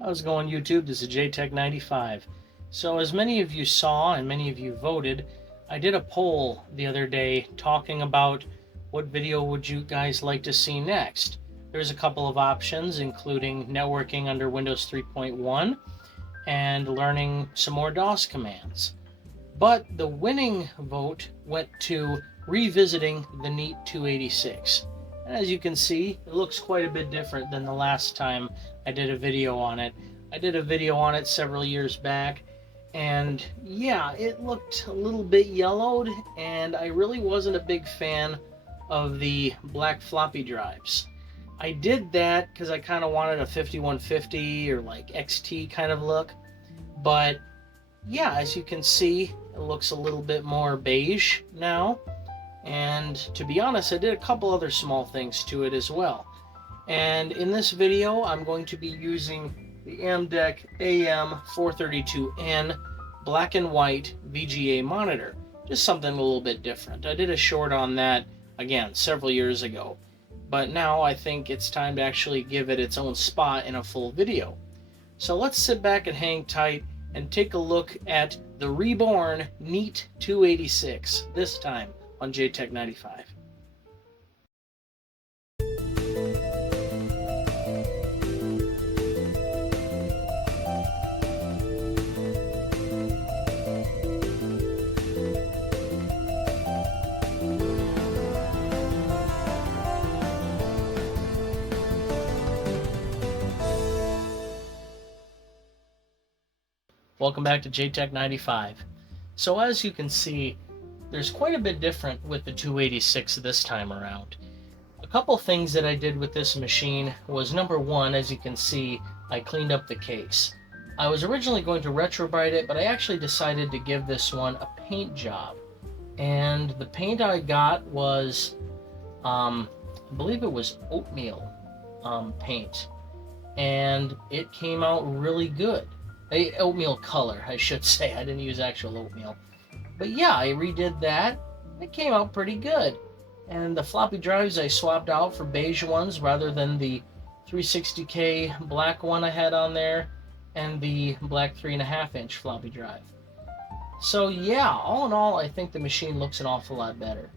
How's it going, YouTube? This is JTech95. So as many of you saw and many of you voted, I did a poll the other day talking about what video would you guys like to see next. There's a couple of options, including networking under Windows 3.1 and learning some more DOS commands. But the winning vote went to revisiting the Neat 286. And as you can see, it looks quite a bit different than the last time I did a video on it. I did a video on it several years back, and yeah, it looked a little bit yellowed, and I really wasn't a big fan of the black floppy drives. I did that because I kind of wanted a 5150 or like XT kind of look, but yeah, as you can see, it looks a little bit more beige now. And to be honest, I did a couple other small things to it as well. And in this video, I'm going to be using the AMD Am432N black and white VGA monitor. Just something a little bit different. I did a short on that, again, several years ago. But now I think it's time to actually give it its own spot in a full video. So let's sit back and hang tight and take a look at the reborn Neat 286, this time on JTech95. Welcome back to JTech95. So as you can see, there's quite a bit different with the 286 this time around. A couple things that I did with this machine was, number one, as you can see, I cleaned up the case. I was originally going to retrobrite it, but I actually decided to give this one a paint job. And the paint I got was, I believe it was oatmeal paint. And it came out really good. Oatmeal color, I should say. I didn't use actual oatmeal. But yeah, I redid that. It came out pretty good. And the floppy drives I swapped out for beige ones rather than the 360K black one I had on there and the black 3.5-inch floppy drive. So yeah, all in all, I think the machine looks an awful lot better.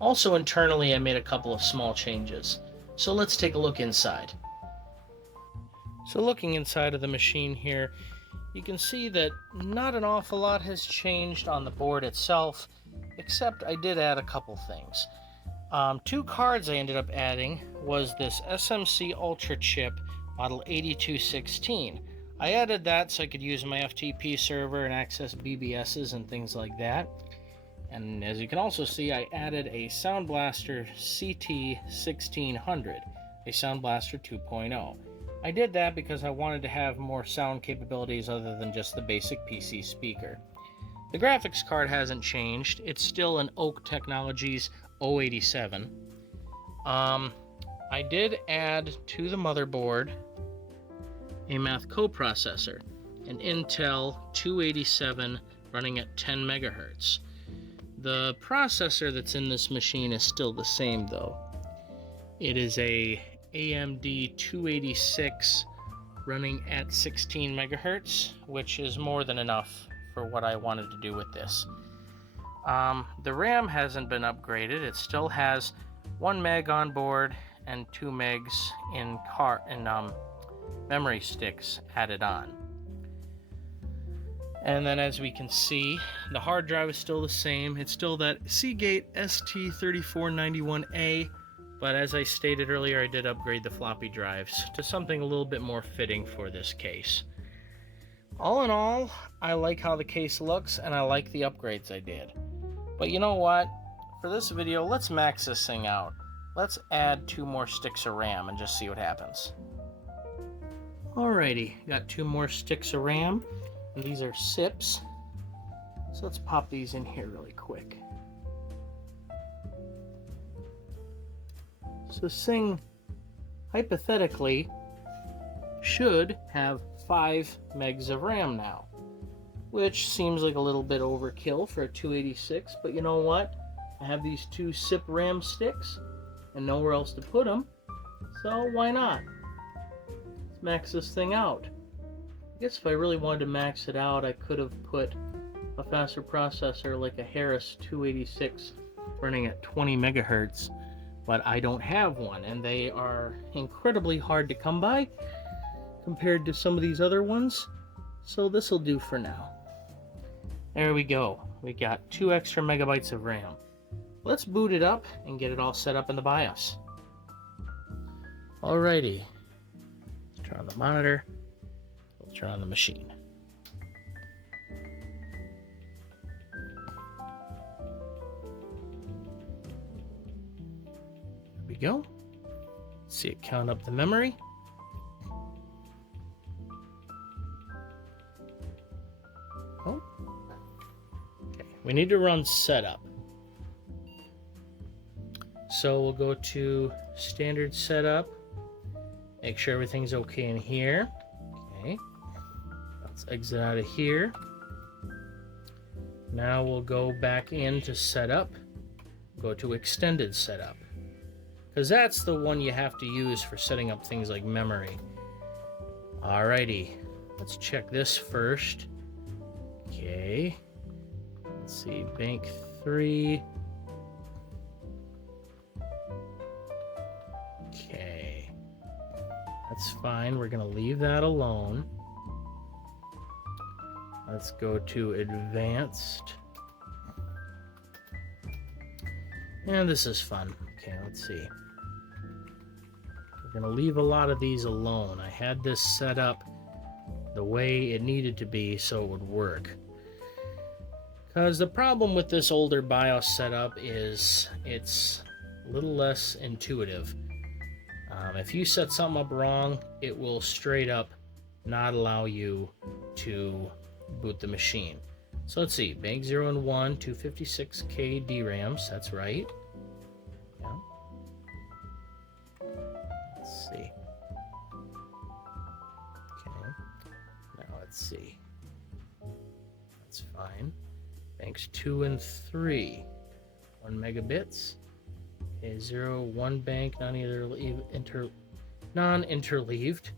Also internally, I made a couple of small changes. So let's take a look inside. So looking inside of the machine here, you can see that not an awful lot has changed on the board itself, except I did add a couple things. Two cards I ended up adding was this SMC Ultrachip model 8216. I added that so I could use my FTP server and access BBSs and things like that. And as you can also see, I added a Sound Blaster CT1600, a Sound Blaster 2.0. I did that because I wanted to have more sound capabilities other than just the basic PC speaker. The graphics card hasn't changed. It's still an Oak Technologies 087. I did add to the motherboard a math coprocessor, an Intel 287 running at 10 MHz. The processor that's in this machine is still the same though. It is a AMD 286 running at 16 MHz, which is more than enough for what I wanted to do with this. The RAM hasn't been upgraded. It still has 1 meg on board and 2 megs in memory sticks added on. And then as we can see, the hard drive is still the same. It's still that Seagate ST3491A, but as I stated earlier, I did upgrade the floppy drives to something a little bit more fitting for this case. All in all, I like how the case looks and I like the upgrades I did. But you know what? For this video, let's max this thing out. Let's add 2 more sticks of RAM and just see what happens. Alrighty, got 2 more sticks of RAM, and these are SIPPs. So let's pop these in here really quick. So this thing, hypothetically, should have 5 megs of RAM now, which seems like a little bit overkill for a 286, but you know what? I have these 2 SIPP RAM sticks and nowhere else to put them, so why not? Let's max this thing out. I guess if I really wanted to max it out, I could have put a faster processor like a Harris 286 running at 20 megahertz, but I don't have one, and they are incredibly hard to come by compared to some of these other ones, so this will do for now. There we go. We got 2 extra megabytes of RAM. Let's boot it up and get it all set up in the BIOS. Alrighty. Let's turn on the monitor. We'll turn on the machine. There we go. Let's see it count up the memory. Oh. Okay, we need to run setup. So we'll go to standard setup. Make sure everything's okay in here. Okay. Let's exit out of here. Now we'll go back into setup. Go to extended setup, because that's the one you have to use for setting up things like memory. Alrighty, let's check this first. Okay, let's see, bank 3. Okay, that's fine. We're gonna leave that alone. Let's go to advanced. And this is fun. Okay, let's see. We're gonna leave a lot of these alone. I had this set up the way it needed to be so it would work. Because the problem with this older BIOS setup is it's a little less intuitive. If you set something up wrong, it will straight up not allow you to boot the machine. So let's see, bank 0 and 1, 256K DRAMs, that's right. Yeah. Let's see. Okay, now let's see. That's fine. Banks 2 and 3, 1 megabits. Okay, 0, 1 bank, non-interleaved.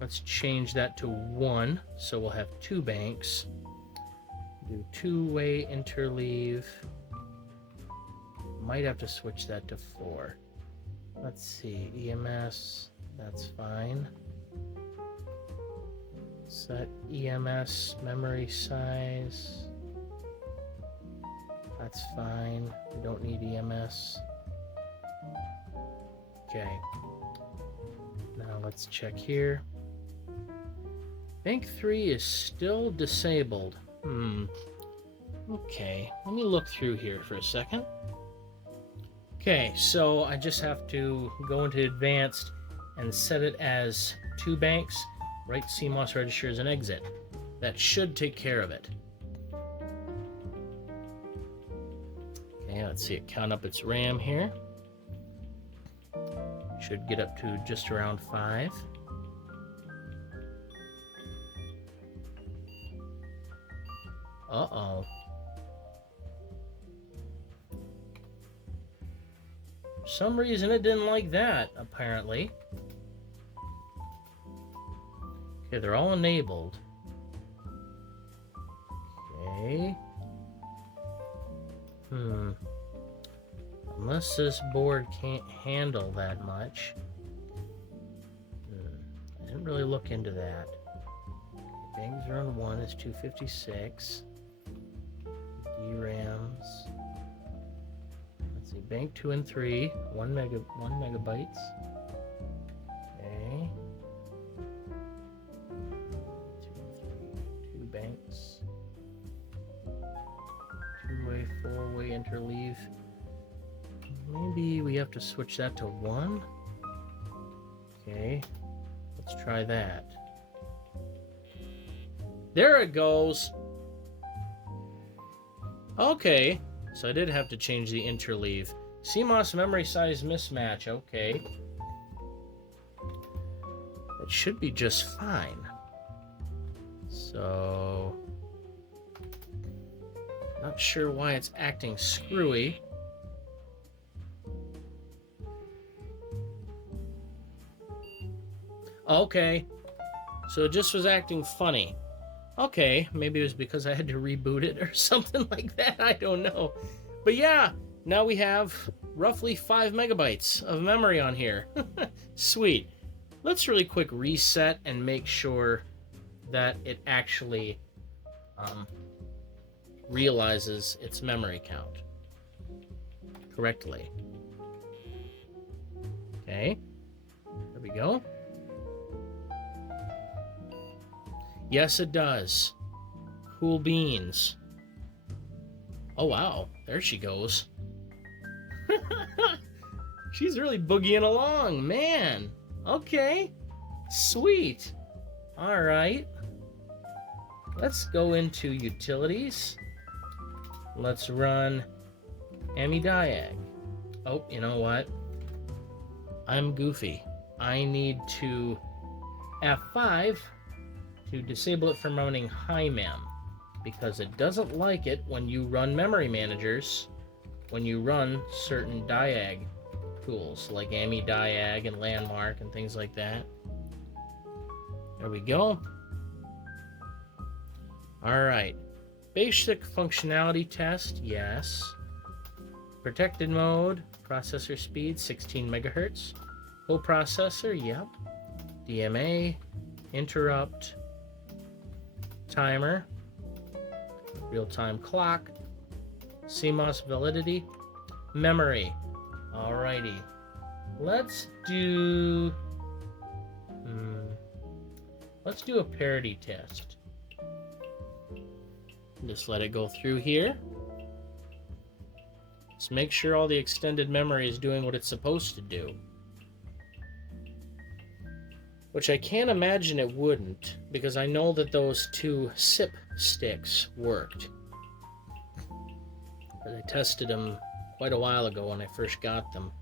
Let's change that to 1, so we'll have 2 banks. Do 2-way interleave. Might have to switch that to 4. Let's see, EMS, that's fine. Set EMS memory size. That's fine. We don't need EMS. Okay. Now let's check here. Bank 3 is still disabled. Okay, let me look through here for a second. Okay, so I just have to go into advanced and set it as 2 banks, write CMOS registers and exit. That should take care of it. Okay, let's see it count up its RAM here. Should get up to just around 5. Uh-oh. For some reason it didn't like that, apparently. Okay, they're all enabled. Okay. Unless this board can't handle that much. I didn't really look into that. Okay, bank 0 and 1 is 256. DRAMs. Let's see, bank 2 and 3, 1 megabytes. Okay. 2 and 3, 2 banks. 2-way, 4-way interleave. Maybe we have to switch that to 1. Okay, let's try that. There it goes. Okay, so I did have to change the interleave. CMOS memory size mismatch, okay. It should be just fine. So, not sure why it's acting screwy. Okay, So it just was acting funny. Okay, maybe it was because I had to reboot it or something like that. I don't know. But yeah, now we have roughly 5 megabytes of memory on here. Sweet. Let's really quick reset and make sure that it actually realizes its memory count correctly. Okay, there we go. Yes, it does. Cool beans. Oh, wow. There she goes. She's really boogieing along, man. Okay. Sweet. All right. Let's go into utilities. Let's run AMD. Oh, you know what? I'm goofy. I need to F5 to disable it from running high mem, because it doesn't like it when you run memory managers, when you run certain diag tools like AMD Diag and Landmark and things like that. There we go. All right. Basic functionality test, yes. Protected mode, processor speed 16 megahertz. Co-processor, yep. DMA, interrupt, timer, real-time clock, CMOS validity, memory. Alrighty, let's do a parity test. Just let it go through here. Let's make sure all the extended memory is doing what it's supposed to do. Which I can't imagine it wouldn't, because I know that those 2 SIPP sticks worked. I tested them quite a while ago when I first got them.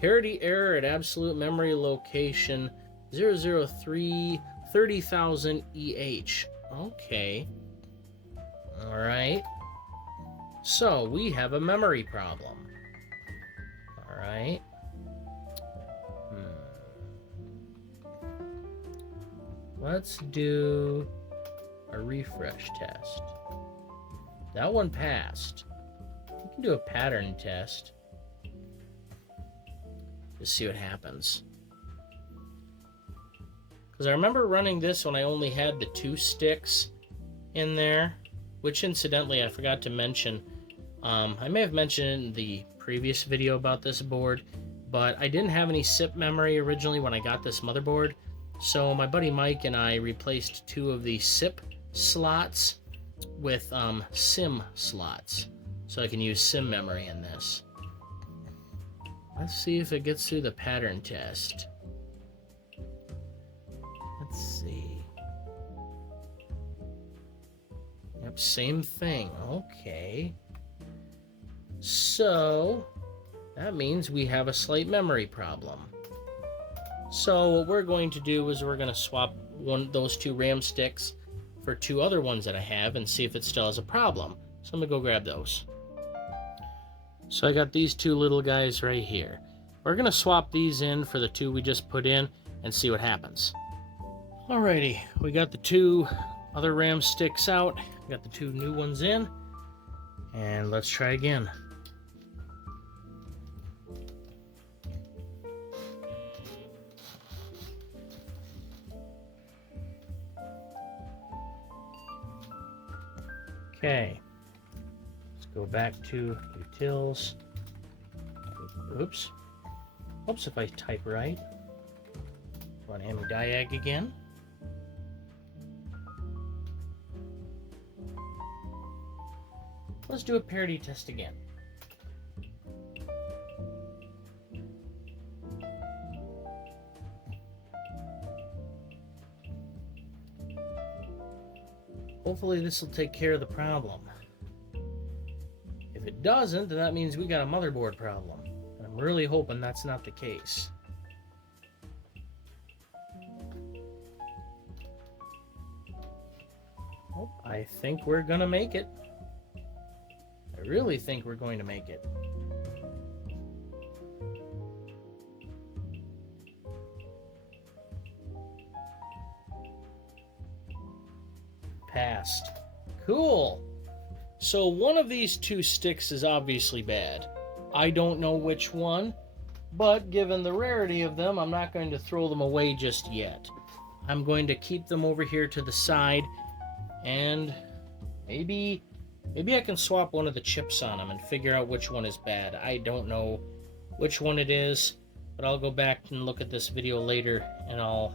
Parity error at absolute memory location 003 30,000 EH. Okay. Alright. So, we have a memory problem. Alright. Let's do a refresh test. That one passed. We can do a pattern test. Just see what happens. Because I remember running this when I only had the 2 sticks in there, which incidentally I forgot to mention. I may have mentioned in the previous video about this board, but I didn't have any SIPP memory originally when I got this motherboard. So my buddy Mike and I replaced 2 of the SIPP slots with SIMM slots, so I can use SIMM memory in this. Let's see if it gets through the pattern test. Let's see. Yep, same thing. Okay. So that means we have a slight memory problem. So what we're going to do is we're going to swap those 2 RAM sticks for 2 other ones that I have and see if it still has a problem. So I'm going to go grab those. So I got these 2 little guys right here. We're going to swap these in for the 2 we just put in and see what happens. Alrighty, we got the 2 other RAM sticks out. We got the 2 new ones in. And let's try again. Okay, let's go back to utils. Oops. Oops, if I type right. Run AMD Diag again. Let's do a parity test again. Hopefully this will take care of the problem. If it doesn't, then that means we got a motherboard problem. And I'm really hoping that's not the case. Oh, I think we're gonna make it. I really think we're going to make it. passed. Cool. So one of these two sticks is obviously bad. I don't know which one, but given the rarity of them, I'm not going to throw them away just yet. I'm going to keep them over here to the side, and maybe I can swap one of the chips on them and figure out which one is bad. I don't know which one it is, but I'll go back and look at this video later, and I'll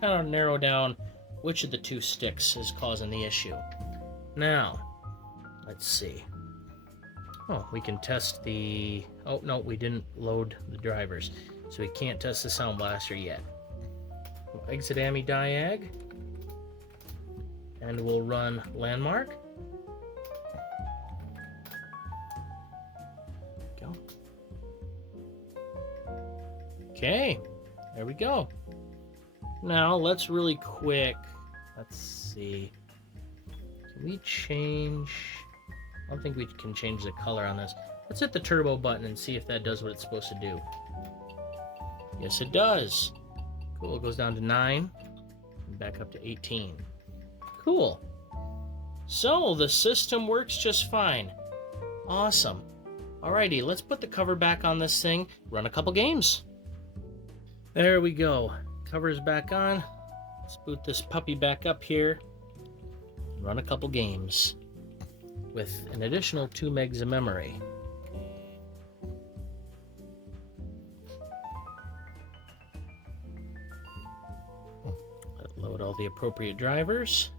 kind of narrow down which of the two sticks is causing the issue. Now, let's see. Oh, we can test the... Oh, no, we didn't load the drivers, so we can't test the Sound Blaster yet. We'll exit AMI Diag, and we'll run Landmark. Go. Okay, there we go. Now, let's really quick... Let's see... Can we change... I don't think we can change the color on this. Let's hit the turbo button and see if that does what it's supposed to do. Yes, it does. Cool, it goes down to 9. And back up to 18. Cool. So, the system works just fine. Awesome. Alrighty, let's put the cover back on this thing, run a couple games. There we go. Cover's back on. Let's boot this puppy back up here. Run a couple games with an additional 2 megs of memory. Load all the appropriate drivers.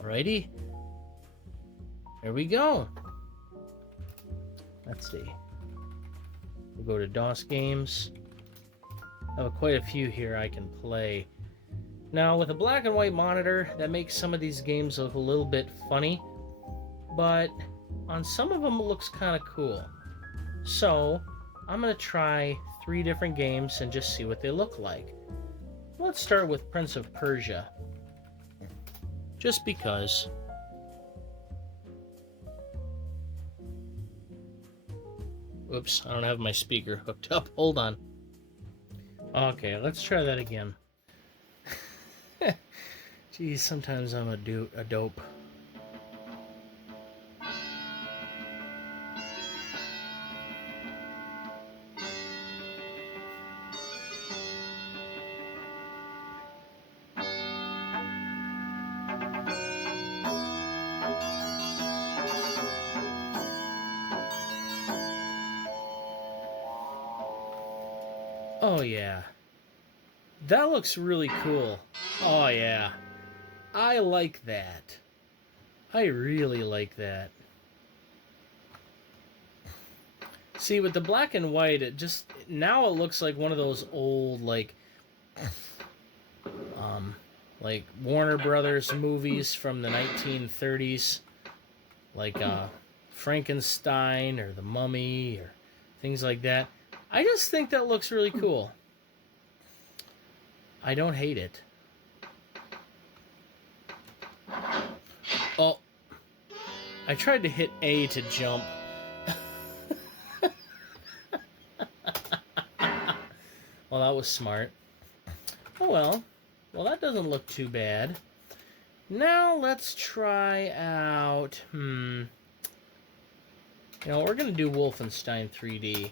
Alrighty. There we go. Let's see. We'll go to DOS games. I have quite a few here I can play. Now, with a black and white monitor, that makes some of these games look a little bit funny, but on some of them it looks kind of cool. So, I'm going to try 3 different games and just see what they look like. Let's start with Prince of Persia, just because. Oops, I don't have my speaker hooked up. Hold on. Okay, let's try that again. Geez, sometimes I'm a dope. Oh yeah, that looks really cool. Oh yeah, I like that. I really like that. See, with the black and white, it just, now it looks like one of those old, like Warner Brothers movies from the 1930s, like Frankenstein or The Mummy or things like that. I just think that looks really cool. I don't hate it. Oh, I tried to hit A to jump. Well, that was smart. Oh well. Well, that doesn't look too bad. Now let's try out... You know, we're going to do Wolfenstein 3D.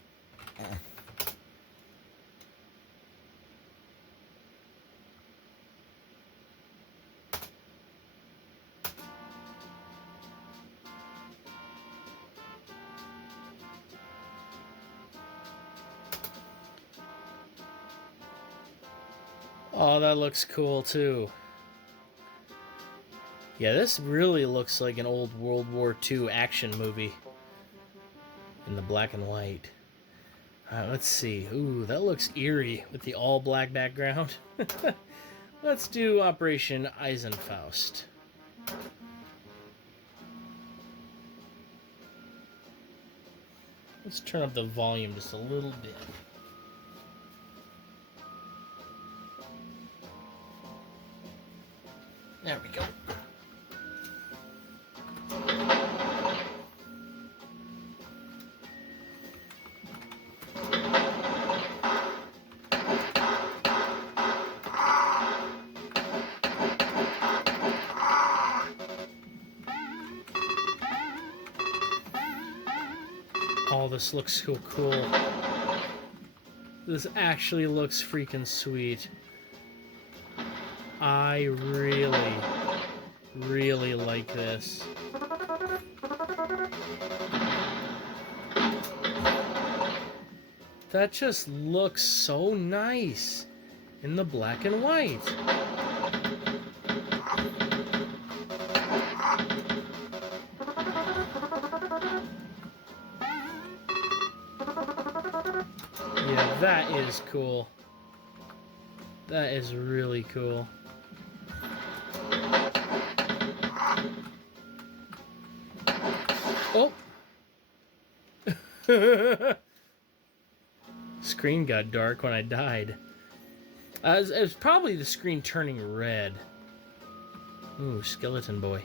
Oh, that looks cool too. Yeah, this really looks like an old World War II action movie in the black and white. Let's see. Ooh, that looks eerie with the all-black background. Let's do Operation Eisenfaust. Let's turn up the volume just a little bit. There we go. this looks so cool. This actually looks freaking sweet. I really, really like this. That just looks so nice in the black and white. Yeah, that is cool. That is really cool. Oh! Screen got dark when I died. It was probably the screen turning red. Ooh, skeleton boy.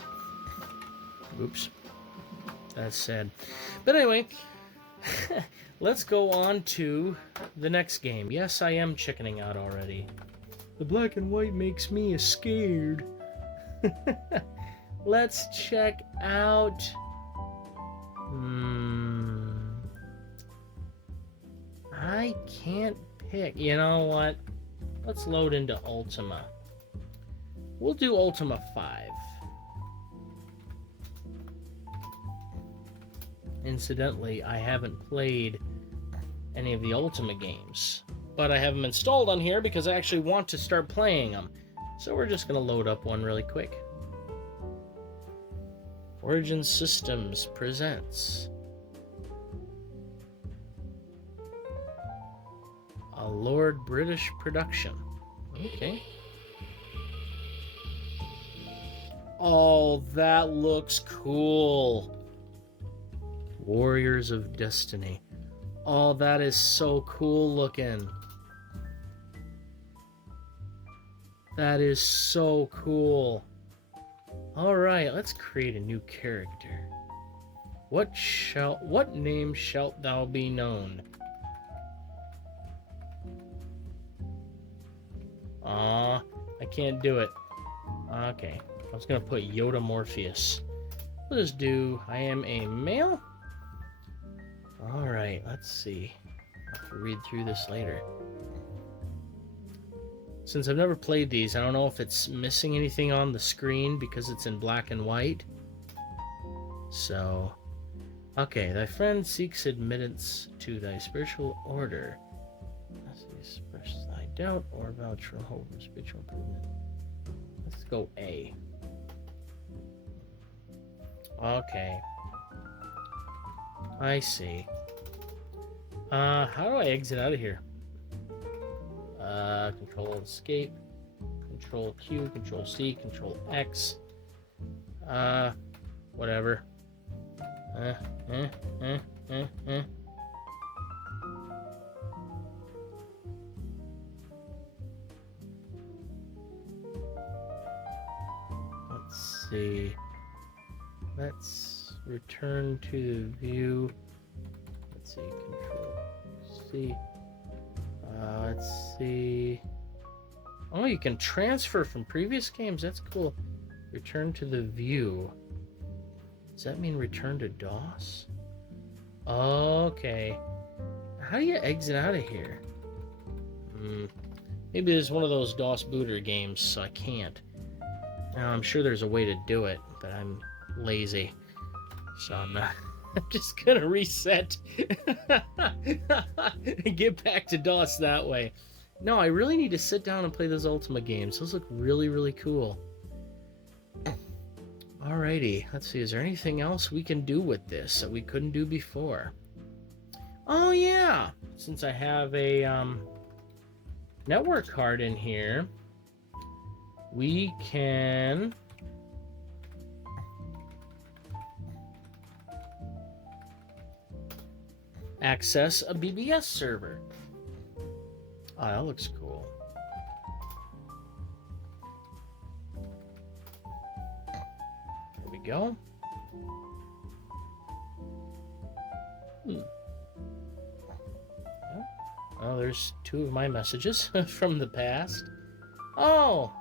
Oops. That's sad. But anyway, let's go on to the next game. Yes, I am chickening out already. The black and white makes me scared. Let's check out... I can't pick. You know what? Let's load into Ultima. We'll do Ultima 5. Incidentally, I haven't played any of the Ultima games, but I have them installed on here because I actually want to start playing them. So we're just going to load up one really quick. Origin Systems presents a Lord British production. Okay. Oh, that looks cool. Warriors of Destiny. Oh, that is so cool looking. That is so cool. Alright, let's create a new character. What name shalt thou be known? Aw, I can't do it. Okay, I was gonna put Yoda Morpheus. We'll just do, I am a male? Alright, let's see. I'll have to read through this later. Since I've never played these, I don't know if it's missing anything on the screen because it's in black and white. So, okay, thy friend seeks admittance to thy spiritual order. As he expresses thy doubt or vouch for hope or spiritual improvement. Let's go A. Okay. I see. How do I exit out of here? Control escape, Control Q, Control C, Control X. Whatever. Let's see. Let's return to the view. Let's see, Control C. Let's see. Oh, you can transfer from previous games. That's cool. Return to the view. Does that mean return to DOS? Okay. How do you exit out of here? Maybe there's one of those DOS booter games, so I can't. Now, I'm sure there's a way to do it, but I'm lazy. So I'm just gonna reset and get back to DOS that way. No, I really need to sit down and play those Ultima games. Those look really, really cool. Alrighty, let's see. Is there anything else we can do with this that we couldn't do before? Oh yeah, since I have a network card in here, we can access a BBS server. Oh, that looks cool. There we go. Oh, there's two of my messages from the past. Oh!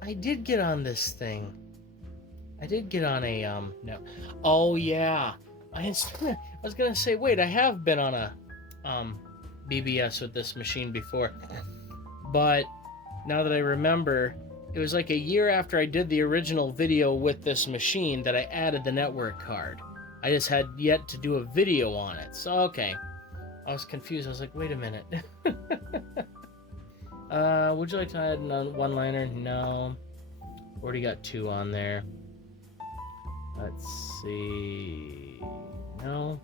I did get on this thing. I did get on a, no. Oh, yeah. was gonna say, wait, I have been on a BBS with this machine before, but now that I remember, it was like a year after I did the original video with this machine that I added the network card. I just had yet to do a video on it. So, okay. I was confused. I was like, wait a minute. Would you like to add a one-liner? No. Already got 2 on there. Let's see. No.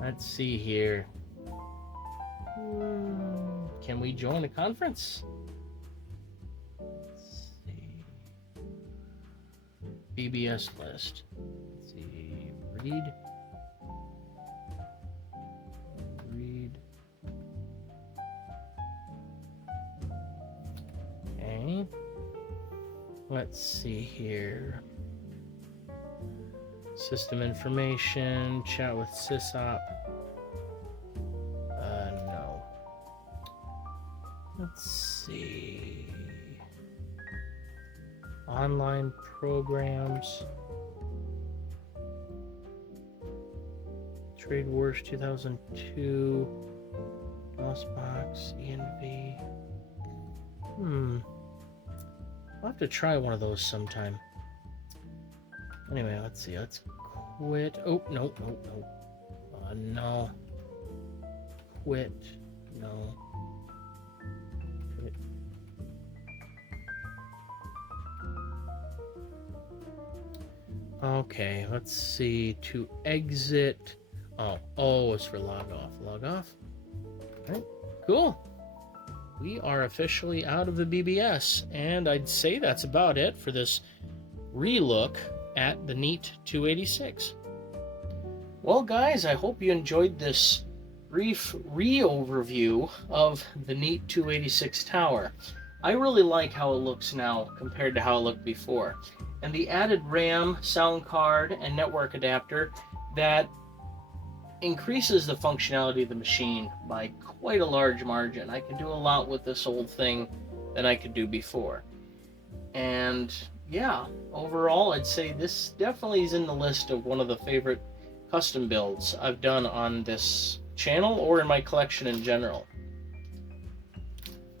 Let's see here. Can we join a conference? Let's see. BBS list. Let's see. Read. Okay. Let's see here. System information, chat with SysOp. No. Let's see. Online programs. Trade Wars 2002. DOSBox, ENV. I'll have to try one of those sometime. Anyway, let's see. Let's quit. Oh, no. No. Quit. No. Quit. Okay, let's see. To exit. Oh, it's for log off. Log off. All right, cool. We are officially out of the BBS, and I'd say that's about it for this relook at the Neat 286. Well, guys, I hope you enjoyed this brief re-overview of the Neat 286 tower. I really like how it looks now compared to how it looked before. And the added RAM, sound card, and network adapter that increases the functionality of the machine by quite a large margin. I can do a lot with this old thing than I could do before. And yeah, overall, I'd say this definitely is in the list of one of the favorite custom builds I've done on this channel or in my collection in general.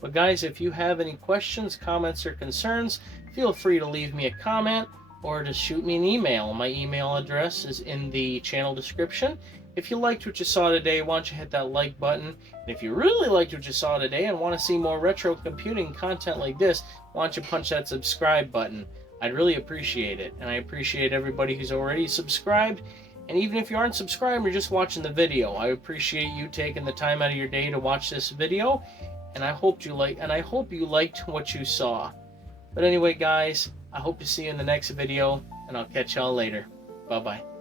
But guys, if you have any questions, comments, or concerns, feel free to leave me a comment or to shoot me an email. My email address is in the channel description. If you liked what you saw today, why don't you hit that like button? And if you really liked what you saw today and want to see more retro computing content like this, why don't you punch that subscribe button? I'd really appreciate it. And I appreciate everybody who's already subscribed. And even if you aren't subscribed, you're just watching the video, I appreciate you taking the time out of your day to watch this video. And I hope you liked what you saw. But anyway, guys, I hope to see you in the next video, and I'll catch y'all later. Bye-bye.